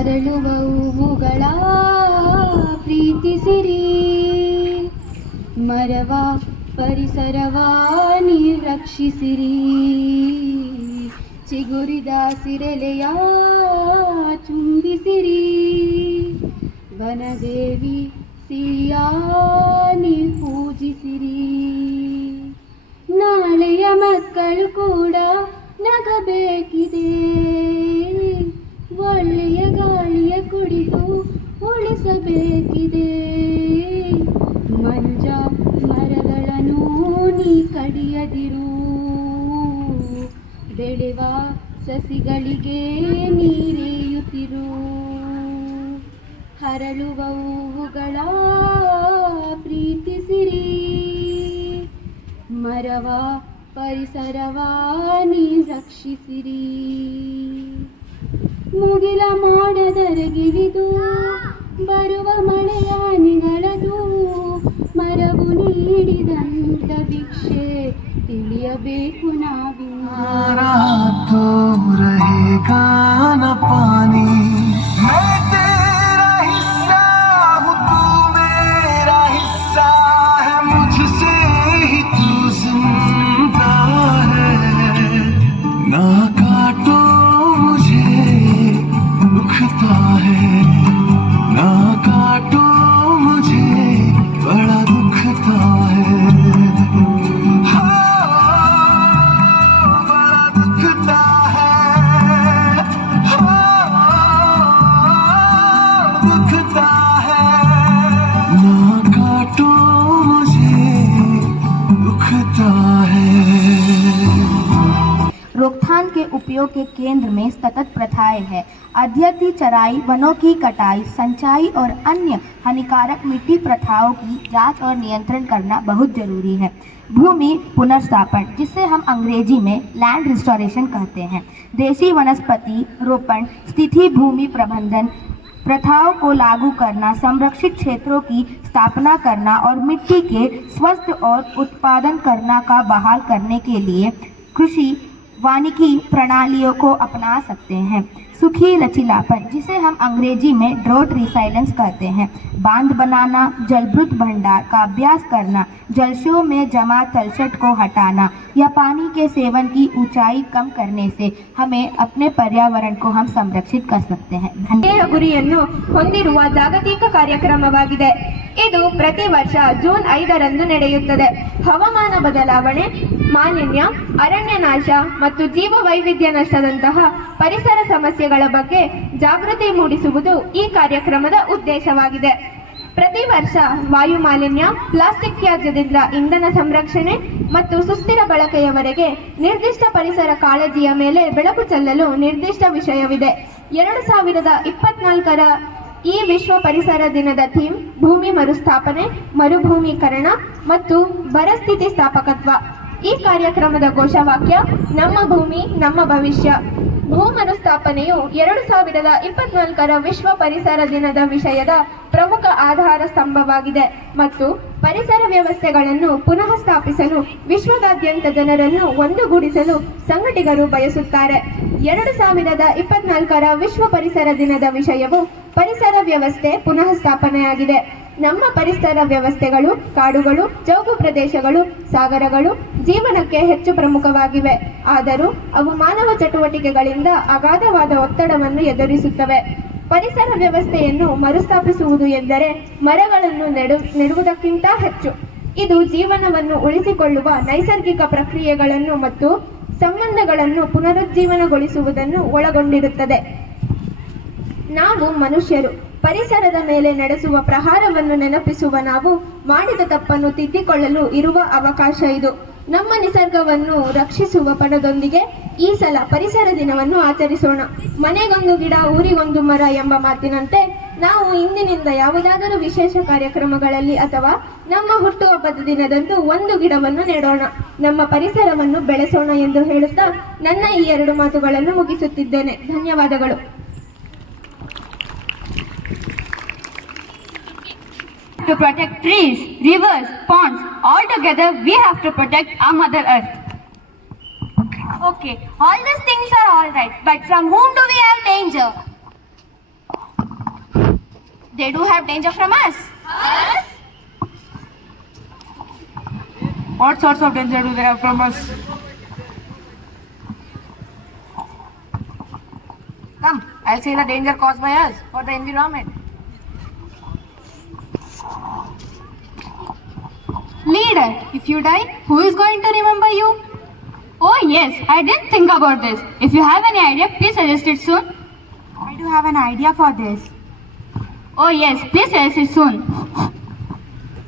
ಹರಳುವ ಹೂವುಗಳ ಪ್ರೀತಿಸಿರಿ, ಮರವ ಪರಿಸರವ ನೀವು ರಕ್ಷಿಸಿರಿ. ಚಿಗುರಿದ ಸಿರೆಲೆಯ ಚುಂಬಿಸಿರಿ, ವನದೇವಿ ಸಿರಿಯ ನೀವು ಪೂಜಿಸಿರಿ. ನಾಳೆಯ ಮಕ್ಕಳು ಕೂಡ ನಗಬೇಕಿದೆ, ಒಳ್ಳೆಯ ಗಾಳಿಯ ಕುಡಿದು ಉಳಿಸಬೇಕಿದೆ. ಮನುಜ ಮರಗಳನ್ನು ನೀ ಕಡಿಯದಿರು, ಬೆಳೆವ ಸಸಿಗಳಿಗೆ ನೀರೆಯುತ್ತಿರು. ಹರಳುವ ಹೂವುಗಳ ಪ್ರೀತಿಸಿರಿ, ಮರವ ಪರಿಸರವ ನೀವು ರಕ್ಷಿಸಿರಿ. ಮುಗಿಲ ಮಾಡದರಗಿಳಿದು ಬರುವ ಮಳೆಯ ನಿಗಳದು, ಮರವು ನೀಡಿದಂತ ಭಿಕ್ಷೆ ತಿಳಿಯಬೇಕು ನಾವಿನ್ನು. रहेगा न पानी, मैं तेरा हिस्सा हूँ, तू मेरा हिस्सा है, मुझसे ही तू जिंदा है. ना काटो मुझे दुखता है, ना काटो मुझे बड़ा दुखता है. रोकथाम के उपयोग के केंद्र में सतत प्रथाएं हैं. अत्यधिक चराई, वनों की कटाई, संचाई और अन्य हानिकारक मिट्टी प्रथाओं की जांच और नियंत्रण करना बहुत जरूरी है. भूमि पुनर्स्थापन, जिसे हम अंग्रेजी में लैंड रिस्टोरेशन कहते हैं, देशी वनस्पति रोपण, स्थिति भूमि प्रबंधन प्रथाओं को लागू करना, संरक्षित क्षेत्रों की स्थापना करना और मिट्टी के स्वस्थ और उत्पादन करना का बहाल करने के लिए कृषि वानिकी प्रणालियों को अपना सकते हैं. सूखी लचीलापन, जिसे हम अंग्रेजी में ड्रॉट रिसाइलेंस कहते हैं, बांध बनाना, जलभृत भंडार का अभ्यास करना, जलाशयों में जमा तलछट को हटाना या पानी के सेवन की ऊंचाई कम करने से हमें अपने पर्यावरण को हम संरक्षित कर सकते हैं. ಗುರಿಯನ್ನು ಹೊಂದಿರುವ ಜಾಗತಿಕ ಕಾರ್ಯಕ್ರಮವಾಗಿದೆ. ಇದು ಪ್ರತಿ ವರ್ಷ ಜೂನ್ 5ರಂದು ನಡೆಯುತ್ತದೆ. ಹವಾಮಾನ ಬದಲಾವಣೆ, ಮಾಲಿನ್ಯ, ಅರಣ್ಯ ನಾಶ ಮತ್ತು ಜೀವ ವೈವಿಧ್ಯ ನಷ್ಟದಂತಹ ಪರಿಸರ ಸಮಸ್ಯೆಗಳ ಬಗ್ಗೆ ಜಾಗೃತಿ ಮೂಡಿಸುವುದು ಈ ಕಾರ್ಯಕ್ರಮದ ಉದ್ದೇಶವಾಗಿದೆ. ಪ್ರತಿ ವರ್ಷ ವಾಯು ಮಾಲಿನ್ಯ, ಪ್ಲಾಸ್ಟಿಕ್ ತ್ಯಾಜ್ಯದಿಂದ ಇಂಧನ ಸಂರಕ್ಷಣೆ ಮತ್ತು ಸುಸ್ಥಿರ ಬಳಕೆಯವರೆಗೆ ನಿರ್ದಿಷ್ಟ ಪರಿಸರ ಕಾಳಜಿಯ ಮೇಲೆ ಬೆಳಕು ಚೆಲ್ಲಲು ನಿರ್ದಿಷ್ಟ ವಿಷಯವಿದೆ. 2024ರ ಈ ವಿಶ್ವ ಪರಿಸರ ದಿನದ ಥೀಮ್ ಭೂಮಿ ಮರುಸ್ಥಾಪನೆ, ಮರುಭೂಮೀಕರಣ ಮತ್ತು ಬರ ಸ್ಥಿತಿಸ್ಥಾಪಕತ್ವ. ಈ ಕಾರ್ಯಕ್ರಮದ ಘೋಷವಾಕ್ಯ ನಮ್ಮ ಭೂಮಿ ನಮ್ಮ ಭವಿಷ್ಯ. ಭೂ ಮರುಸ್ಥಾಪನೆಯು 2024ರ ವಿಶ್ವ ಪರಿಸರ ದಿನದ ವಿಷಯದ ಪ್ರಮುಖ ಆಧಾರ ಸ್ತಂಭವಾಗಿದೆ ಮತ್ತು ಪರಿಸರ ವ್ಯವಸ್ಥೆಗಳನ್ನು ಪುನಃ ಸ್ಥಾಪಿಸಲು ವಿಶ್ವದಾದ್ಯಂತ ಜನರನ್ನು ಒಂದುಗೂಡಿಸಲು ಸಂಘಟಕರು ಬಯಸುತ್ತಾರೆ. 2024ರ ವಿಶ್ವ ಪರಿಸರ ದಿನದ ವಿಷಯವು ಪರಿಸರ ವ್ಯವಸ್ಥೆ ಪುನಃ ಸ್ಥಾಪನೆಯಾಗಿದೆ. ನಮ್ಮ ಪರಿಸರ ವ್ಯವಸ್ಥೆಗಳು ಕಾಡುಗಳು, ಜೌಗು ಪ್ರದೇಶಗಳು, ಸಾಗರಗಳು ಜೀವನಕ್ಕೆ ಹೆಚ್ಚು ಪ್ರಮುಖವಾಗಿವೆ. ಆದರೂ ಅವು ಮಾನವ ಚಟುವಟಿಕೆಗಳಿಂದ ಅಗಾಧವಾದ ಒತ್ತಡವನ್ನು ಎದುರಿಸುತ್ತವೆ. ಪರಿಸರ ವ್ಯವಸ್ಥೆಯನ್ನು ಮರುಸ್ಥಾಪಿಸುವುದು ಎಂದರೆ ಮರಗಳನ್ನು ನೆಡುವುದಕ್ಕಿಂತ ಹೆಚ್ಚು. ಇದು ಜೀವನವನ್ನು ಉಳಿಸಿಕೊಳ್ಳುವ ನೈಸರ್ಗಿಕ ಪ್ರಕ್ರಿಯೆಗಳನ್ನು ಮತ್ತು ಸಂಬಂಧಗಳನ್ನು ಪುನರುಜ್ಜೀವನಗೊಳಿಸುವುದನ್ನು ಒಳಗೊಂಡಿರುತ್ತದೆ. ನಾವು ಮನುಷ್ಯರು ಪರಿಸರದ ಮೇಲೆ ನಡೆಸುವ ಪ್ರಹಾರವನ್ನು ನೆನಪಿಸುವ ನಾವು ಮಾಡಿದ ತಪ್ಪನ್ನು ತಿದ್ದಿಕೊಳ್ಳಲು ಇರುವ ಅವಕಾಶ ಇದು. ನಮ್ಮ ನಿಸರ್ಗವನ್ನು ರಕ್ಷಿಸುವ ಪಣದೊಂದಿಗೆ ಈ ಸಲ ಪರಿಸರ ದಿನವನ್ನು ಆಚರಿಸೋಣ. ಮನೆಗೊಂದು ಗಿಡ ಊರಿಗೊಂದು ಮರ ಎಂಬ ಮಾತಿನಂತೆ ನಾವು ಇಂದಿನಿಂದ ಯಾವುದಾದರೂ ವಿಶೇಷ ಕಾರ್ಯಕ್ರಮಗಳಲ್ಲಿ ಅಥವಾ ನಮ್ಮ ಹುಟ್ಟುಹಬ್ಬದ ದಿನದಂದು ಒಂದು ಗಿಡವನ್ನು ನೆಡೋಣ. ನಮ್ಮ ಪರಿಸರವನ್ನು ಬೆಳೆಸೋಣ ಎಂದು ಹೇಳುತ್ತಾ ನನ್ನ ಈ 2 ಮಾತುಗಳನ್ನು ಮುಗಿಸುತ್ತಿದ್ದೇನೆ. ಧನ್ಯವಾದಗಳು. To protect trees, rivers, ponds, all together we have to protect our Mother Earth. Okay, all these things are all right, but from whom do we have danger? They do have danger from us. What sorts of danger do they have from us? Come, I'll say the danger caused by us for the environment. Leader, if you die, who is going to remember you? Oh yes, I didn't think about this. If you have any idea, please suggest it soon. I do have an idea for this. Oh yes, please suggest it soon.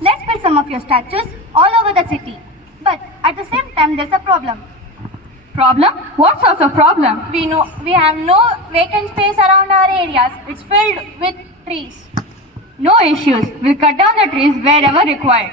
Let's build some of your statues all over the city. But at the same time, there's a problem. Problem? What sort of problem? We have no vacant space around our areas. It's filled with trees. No issues. We'll cut down the trees wherever required.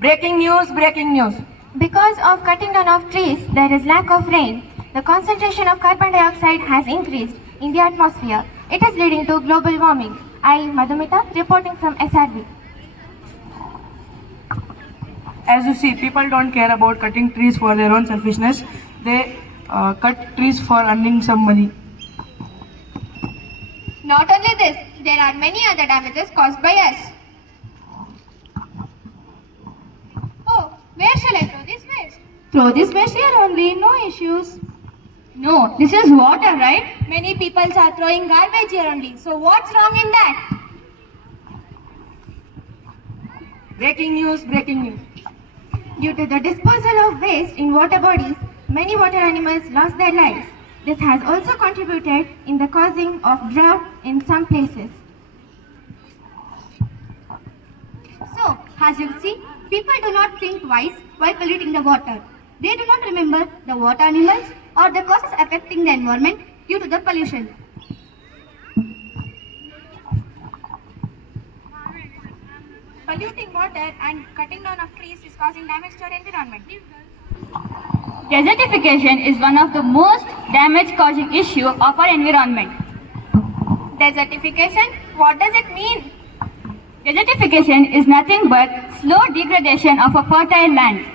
Breaking news, breaking news. Because of cutting down of trees, there is lack of rain. The concentration of carbon dioxide has increased in the atmosphere. It is leading to global warming. I, Madhumita, reporting from SRV. As you see, people don't care about cutting trees for their own selfishness. They cut trees for earning some money. Not only this, there are many other damages caused by us. Oh, where shall I throw this waste? Throw this waste here only, no issues. No, this is water, right? Many people are throwing garbage here only. So what's wrong in that? Breaking news, breaking news. Due to the disposal of waste in water bodies, many water animals lost their lives. This has also contributed in the causing of drought in some places. So, as you see, people do not think twice while polluting the water. They do not remember the water animals or the causes affecting the environment due to the pollution. Polluting water and cutting down of trees is causing damage to our environment. Desertification is one of the most damage-causing issues of our environment. Desertification? What does it mean? Desertification is nothing but slow degradation of a fertile land.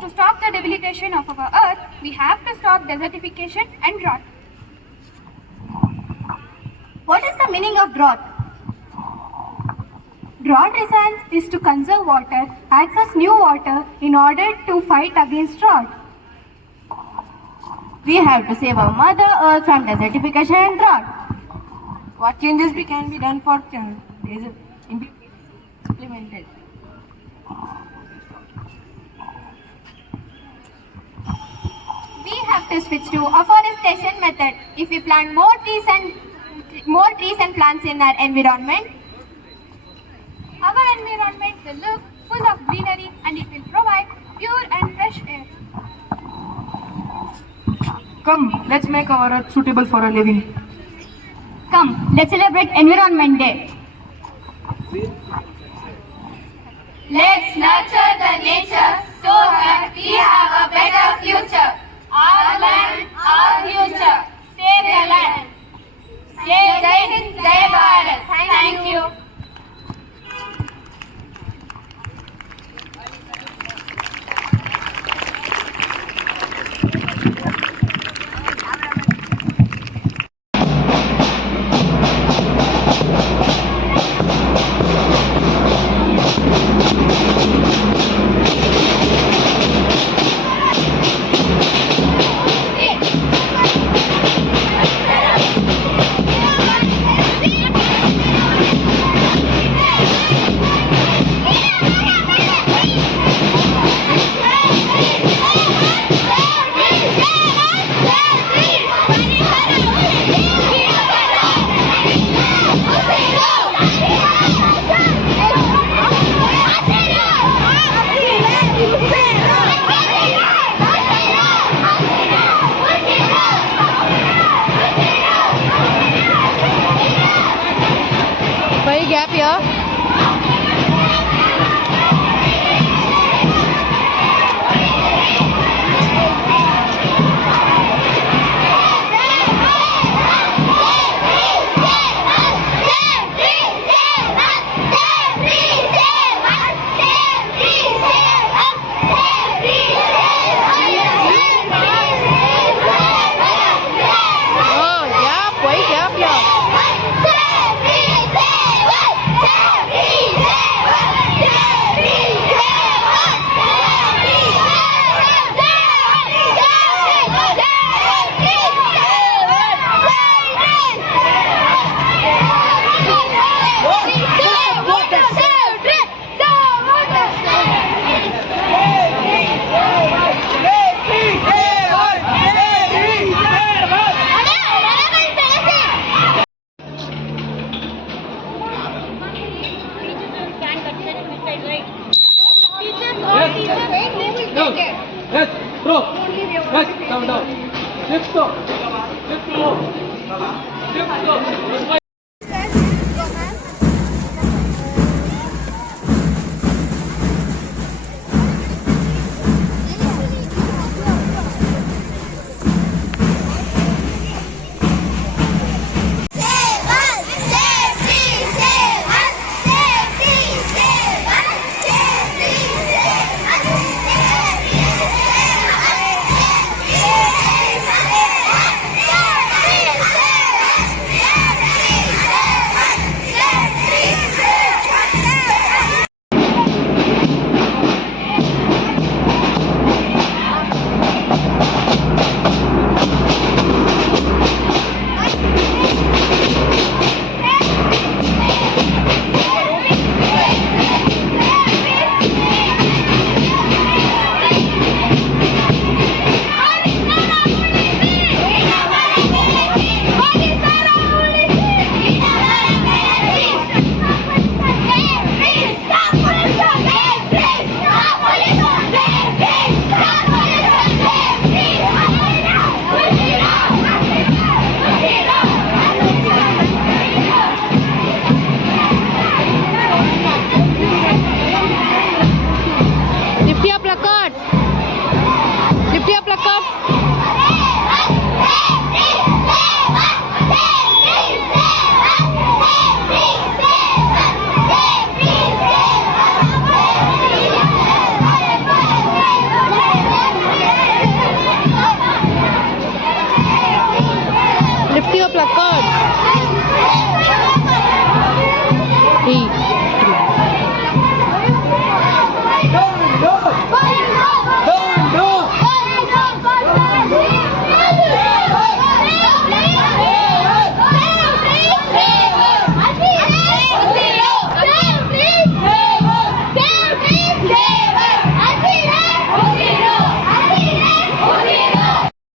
To stop the debilitation of our earth, we have to stop desertification and drought. What is the meaning of drought? Drought reasons is to conserve water, access new water in order to fight against drought. We have to save our mother earth from desertification and drought. What changes can be done for implemented? We have to switch to afforestation method. If we plant more trees and plants in our environment, our environment will look full of greenery and it will provide pure and fresh air. Come, let's make our earth suitable for a living. Come, let's celebrate Environment Day. Let's nurture the nature so that we have a better future. Our land, our future. Save the land. Jai Hind, Jai Bharat. Thank you. down. Yes, throw. Yes, down. Lift go. Lift go. Lift go.